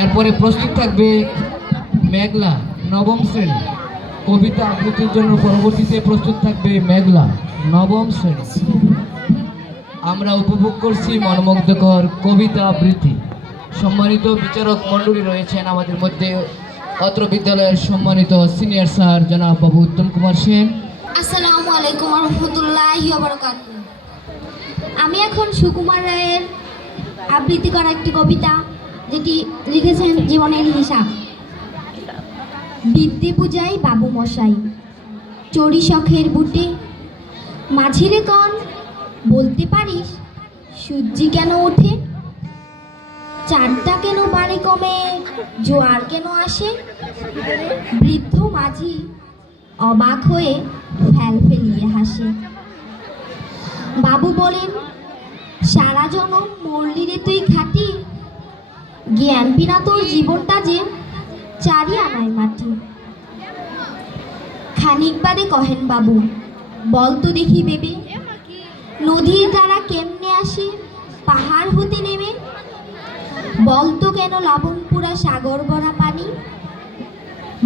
এরপরে প্রস্তুত থাকবে মেঘলা নবম শ্রেণী। কবিতা আবৃত্তির জন্য পরবর্তীতে প্রস্তুত থাকবে মেঘলা নবম শ্রেণী। আমরা উপভোগ করছি মনোমুগ্ধকর কবিতা আবৃত্তি। সম্মানিত বিচারক মণ্ডলী রয়েছেন আমাদের মধ্যে, অত্র বিদ্যালয়ের সম্মানিত সিনিয়র স্যার জনাব বাবু উত্তম কুমার সেন। আসসালামু আলাইকুম ওয়া রাহমাতুল্লাহি ওয়া বারাকাতুহু। আমি এখন সুকুমার রায়ের আবৃত্তি করা একটি কবিতা, যেটি লিখেছেন জীবনের হিসাব। বিদ্যে পূজায় বাবু মশাই, চড়ি শখের বুটে, মাঝিরে কন বলতে পারিস সূর্যি কেন ওঠে? চারটা কেন বাড়ে কমে, জোয়ার কেন আসে? বৃদ্ধ মাঝি অবাক হয়ে ফেল ফেলিয়ে হাসে। বাবু বলেন, সারা জনম মরলি রে তুই খাটি, জ্ঞান বিনা তোর জীবনটা যে চারি আনায় মাটি। খানিক বাদে কহেন বাবু, বল তো দেখি বেবে, নদীর দ্বারা কেমনে আসে পাহাড় হতে নেমে? বল তো কেন লবণপুরা সাগর ভরা পানি?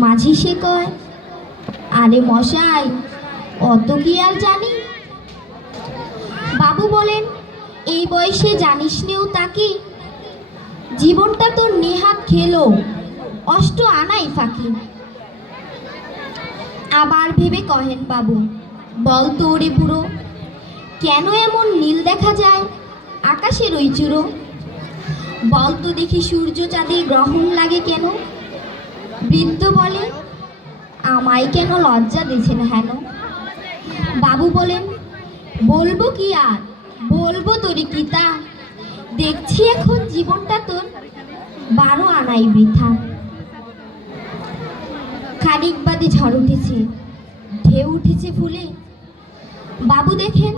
মাঝি সে কয়, আরে মশাই অত কি আর জানি। বাবু বলেন, এই বয়সে জানিস নেও তাকি, জীবনটা তোর নেহাত খেলো অষ্ট আনাই ফাঁকি। আবার ভেবে কহেন বাবু, বল তো ওরে বুড়ো, কেন এমন নীল দেখা যায় আকাশের ওই চূড়ো? বল তো দেখি সূর্য চাঁদে গ্রহণ লাগে কেন? বৃদ্ধ বলে, আমায় কেন লজ্জা দিয়েছেন হেন? বাবু বলেন, বলবো কি আর, বলবো তোরে কিতা, দেখছি এখন জীবনটা তোর 12 আনাই বৃথা। খানিক বাদে ঝড় উঠেছে, ঢেউ উঠেছে ফুলে, বাবু দেখেন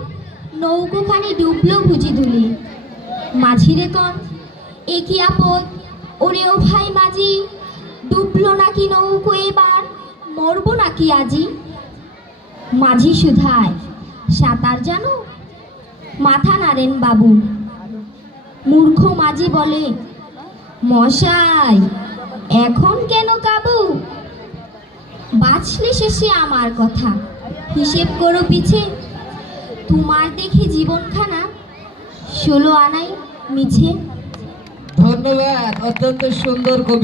নৌকোখানি ডুবলো বুঝি দুলে। মাঝিরে কন, এ কি আপদ ওরে ও ভাই মাঝি, ডুবলো নাকি নৌকো এবার, মরবো নাকি আজি? মাঝি শুধায়, সাঁতার জানো? মাথা নাড়েন বাবু। মূর্খ মাঝি বলে, মশাই এখন কেন কাবু? বাঁচলে শেষে আমার কথা, হিসেব করো পিছে, তোমার দেখে জীবনখানা 16 আনাই মিছে। ধন্যবাদ, অত্যন্ত সুন্দর কবিতা।